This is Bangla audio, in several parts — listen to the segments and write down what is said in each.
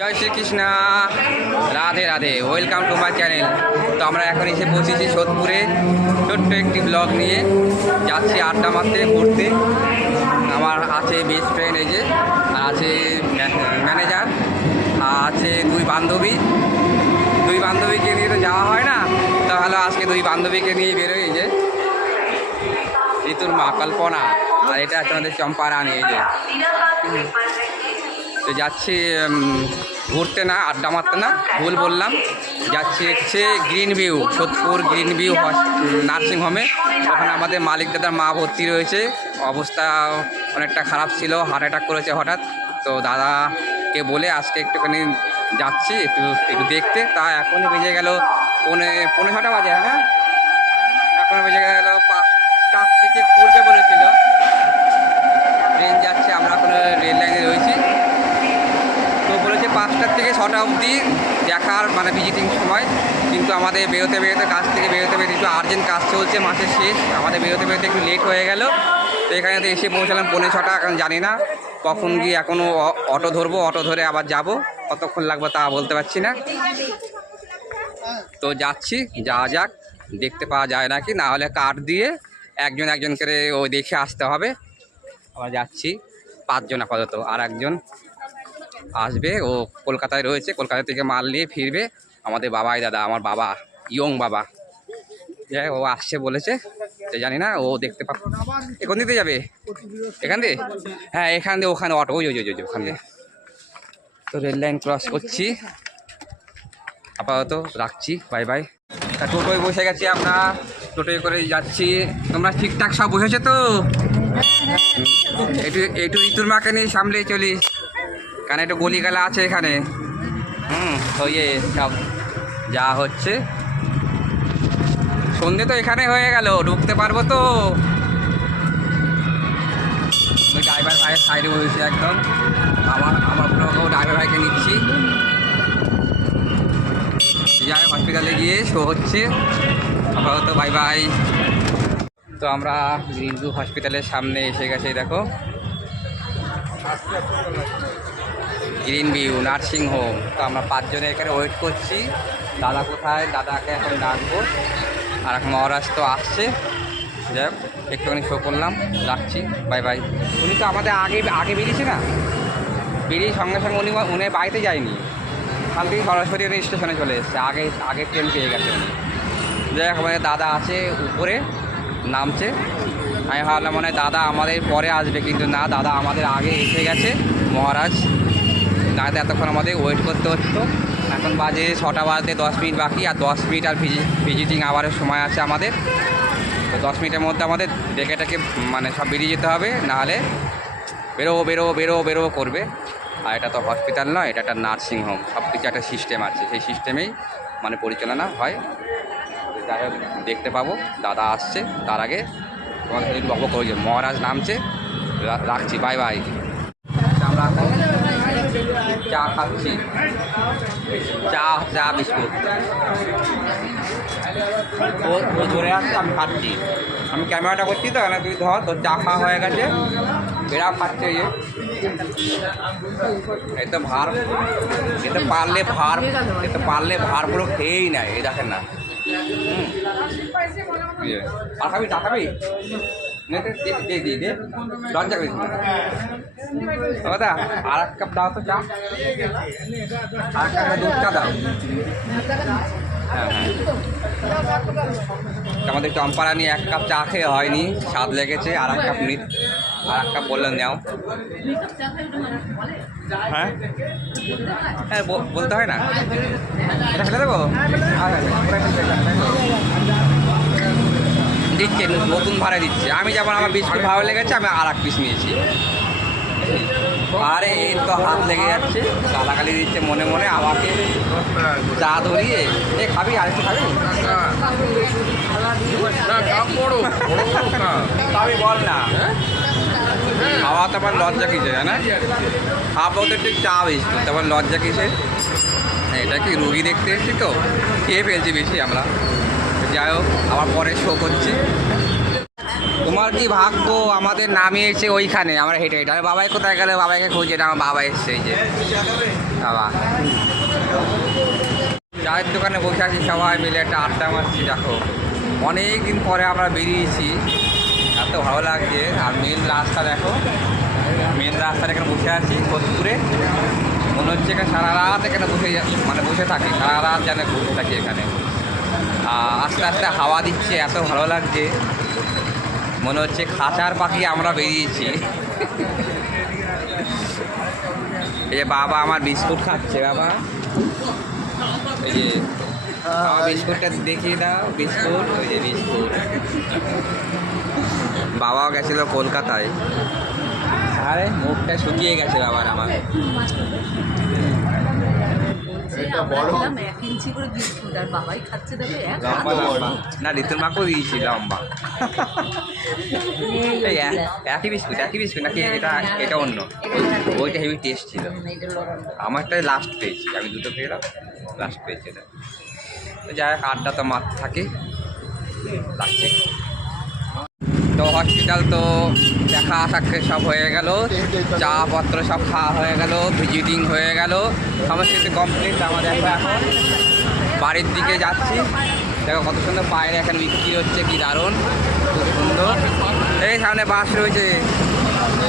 Joy Shrikrishna. Radhe Radhe. Welcome to my channel তো আমরা এখন এসে পৌঁছেছি সোদপুরে ছোট্ট একটি ব্লগ নিয়ে। যাচ্ছি আড্ডা মারতে, ঘুরতে। আমার আছে বেস্ট ফ্রেন্ড এই যে, আর আছে ম্যানেজার আর আছে দুই বান্ধবী। দুই বান্ধবীকে নিয়ে তো যাওয়া হয় না। তাহলে আজকে দুই বান্ধবীকে নিয়ে বেরোই এই যে। ঋতুর মা, কল্পনা। আর এটা হচ্ছে আমাদের চম্পা রানী এই যে। তো যাচ্ছি ঘুরতে না, আড্ডা মারতে না, ভুল বললাম। যাচ্ছি হচ্ছে green view, Sodepur green view nursing হোমে ওখানে আমাদের মালিক দাদার মা ভর্তি রয়েছে। অবস্থা অনেকটা খারাপ ছিল হার্ট অ্যাটাক করেছে হঠাৎ। তো দাদাকে বলে আজকে একটুখানি যাচ্ছি, একটু একটু দেখতে। তা এখনই বেজে গেল পৌনে পৌনে ছটা বাজে হ্যাঁ? এখন বেজে গেল পাঁচটার থেকে খুলবে বলেছিল ট্রেন যাচ্ছে আমরা কোনো রেল লাইনে রয়েছি তো বলেছে পাঁচটার থেকে ছটা অবধি দেখার মানে ভিজিটিং সময়। কিন্তু আমাদের বেরোতে বেরোতে কাজ থেকে বেরোতে বেরোতে একটু আর্জেন্ট কাজ চলছে, মাসের শেষ। আমাদের বেরোতে বেরোতে একটু লেট হয়ে গেল। তো এখানে তো এসে পৌঁছালাম পৌনে ছটা, এখন জানি না কখন গিয়ে এখনও অটো ধরবো, অটো ধরে আবার যাব। কতক্ষণ লাগবে তা বলতে পারছি না। তো যাচ্ছি, যাওয়া যাক, দেখতে পাওয়া যায় নাকি। না হলে কার্ড দিয়ে একজন একজন করে ও দেখে আসতে হবে। আবার যাচ্ছি, পাঁচজন আপাতত আর একজন আসবে ও কলকাতায় রয়েছে কলকাতা থেকে মাল নিয়ে ফিরবে। আমাদের বাবাই দাদা আমার বাবা ইয়ং বাবা। যাই ও আসছে বলেছে তো জানি না ও দেখতে পাবো এখন দিতে যাবে? এখান দিয়ে? হ্যাঁ এখান দিয়ে ওখানে অটো ওই ওই ওই, ওই, ওখান দিয়ে। তো রেল লাইন ক্রস করছি। আপাতত রাখছি বাই বাই। তা টোটোয় বসে গেছি আমরা। টোটোয় করে যাচ্ছি। তোমরা ঠিকঠাক সব বসেছো তো? একটু একটু ঋতুর মাকে নিয়ে সামলে চলিস কারণ একটু গলিগালা আছে এখানে। হুম তো ইয়ে সব যা হচ্ছে। সন্ধে তো এখানে হয়ে গেল, ঢুকতে পারব তো। ওই ড্রাইভার ভাইয়ের সাইডে বসেছি একদম। আমার আমার ব্লগেও ড্রাইভার ভাইকে নিচ্ছি। যাই হসপিটালে গিয়ে শো হচ্ছে। আপাতত বাই বাই তো আমরা গ্রিনজু হসপিটালের সামনে এসে গেছে, দেখো। Green view, nursing home. তো আমরা পাঁচজনে এখানে ওয়েট করছি। দাদা কোথায়? দাদাকে এখন ডাকবো। আর এখন মহারাজ তো আসছে। যাই হোক, একটুখানি শো করলাম। রাখছি। বাই বাই উনি তো আমাদের আগে আগে বেরিয়েছে না? বেরিয়ে সঙ্গে সঙ্গে উনি উনি বাড়িতে যায়নি। ওখান থেকে সরাসরি উনি স্টেশনে চলে এসেছে। আগে আগে ট্রেন পেয়ে গেছে যাই হোক, আমাদের দাদা আছে উপরে, নামছে। আমি ভাবলাম মনে দাদা আমাদের পরে আসবে, কিন্তু না, দাদা আমাদের আগে এসে গেছে, মহারাজ। দাদা এতক্ষণ আমাদের ওয়েট করতে হতো এখন বাজে ছটা বাজতে দশ মিনিট বাকি, আর দশ মিনিট আর ভিজিটিং আওয়ারের সময় আছে আমাদের। তো দশ মিনিটের মধ্যে আমাদের ডেকেটাকে মানে সব বেরিয়ে যেতে হবে নাহলে বেরো বেরো বেরো বেরো করবে। আর এটা তো হসপিটাল নয়, এটা একটা নার্সিং হোম সব কিছু একটা সিস্টেম আছে। সেই সিস্টেমেই মানে পরিচালনা হয়। যাই হোক, দেখতে পাবো, দাদা আসছে, তার আগে তোমাদের বকবক করে মহারাজ নামছে রাখছি বাই বাই চা খাচ্ছি চা চা, বিস্কুট ও ধরে আসছে, আমি খাচ্ছি আমি ক্যামেরাটা করছি তো, এখানে তুই ধর, তোর চা খাওয়া হয়ে গেছে এরাও খাচ্ছে এই যে। এই তো ভার এতে পারলে ভার এতে পারলে ভার পুরো খেয়েই নেয়, এই দেখেন না। ইয়ে। আর খাবি, চা খাবি নে দে, দে, দাদা আর এক কাপ দাও তো চা। আর এক কাপ দুধ চা দাও। হ্যাঁ। আমাদের চম্পারা নিয়ে এক কাপ চা খেয়ে হয়নি স্বাদ লেগেছে। আর এক কাপ নি আর এক কাপ বললেন নাও। হ্যাঁ? হ্যাঁ বলতে হয় না। এটা ফেলে দেবো? আচ্ছা, আচ্ছা, ওরা ফেলবে, এটা, তাই তো? দিচ্ছে নতুন ভাড়া দিচ্ছে। আমি যেমন আমার বিস্কুট ভালো লেগেছে আমি আর এক পিস নিয়েছি। আরে এই তো হাত লেগে যাচ্ছে। গালাগালি দিচ্ছে মনে মনে আমাকে চা ধরিয়ে। এ খাবি? আর একটু খাবি? খাবি বল না। খাওয়া তো আবার লজ্জা কিসে না খাব তো একটু চা বিস্কুট তারপর লজ্জা কিসে এটা কি রুগী দেখতে এসেছি তো? খেয়ে ফেলছি বেশি আমরা। যাই হোক, আবার পরে শো করছি। তোমার কি ভাগ্য? আমাদের নামিয়েছে ওইখানে। আমরা হেঁটে হেঁটে। আর বাবাই কোথায় গেলে? বাবাইকে খুঁজে না আমার বাবা এসছে এই যে। বাবা। চায়ের দোকানে বসে আছি সবাই মিলে একটা আড্ডা মারছি, দেখো। অনেক দিন পরে আমরা বেরিয়েছি। এত ভালো লাগছে। আর মেন রাস্তা দেখো। মেন রাস্তার এখানে বসে আছি সোদপুরে মনে হচ্ছে এখানে সারা রাত এখানে বসে মানে বসে থাকি। সারা রাত যেন বসে থাকি এখানে। আস্তে আস্তে হাওয়া দিচ্ছে, এত ভালো লাগছে। মনে হচ্ছে খাঁচার পাখি আমরা বেরিয়েছি। এই যে বাবা আমার বিস্কুট খাচ্ছে, বাবা। এই যে বিস্কুটটা দেখিয়ে দাও, বিস্কুট, ওই যে বিস্কুট। বাবাও গেছিল কলকাতায়। আরে মুখটা শুকিয়ে গেছে বাবার আমার। বললাম এক ইঞ্চি করে বিস্কুট আর বাবাই খাচ্ছে দেখো এক লম্বা লম্বা না ঋতুর মাকেও দিয়েছি লম্বা। একই বিস্কুট একই বিস্কুট নাকি এটা এটা অন্য? ওইটা হেভি টেস্ট ছিল। আমারটা লাস্ট পেয়েছি আমি দুটো পেলাম লাস্ট পেয়েছি এটা। যাই হোক আড্ডা তো মার থাকে। লাগছে তো হসপিটাল তো দেখা সাক্ষাৎ সব হয়ে গেল। চা পত্র সব খাওয়া হয়ে গেল, ভিজিটিং হয়ে গেল। সমস্ত কিছু কমপ্লিট আমাদের এখন। বাড়ির দিকে যাচ্ছি। দেখো কত সুন্দর পায়ের এখন বিক্রি হচ্ছে, কি দারুণ, খুব সুন্দর। এই সামনে বাস রয়েছে।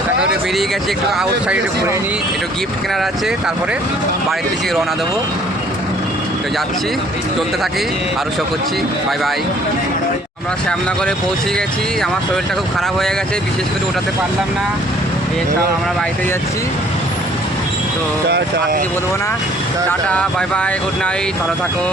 দেখো, একটু বেরিয়ে গেছি, একটু আউট সাইড একটু ঘুরে নিই। একটু গিফট কেনার আছে, তারপরে বাড়ির দিকে রওনা দেবো। তো যাচ্ছি চলতে থাকি আরও শো করছি বাই বাই আমরা শ্যামনগরে পৌঁছে গেছি আমার শরীরটা খুব খারাপ হয়ে গেছে বিশেষ করে ওঠাতে পারলাম না। এছাড়াও আমরা বাড়িতে যাচ্ছি। তো আর কিছু বলব না। Tata. Bye bye good night ভালো থাকো।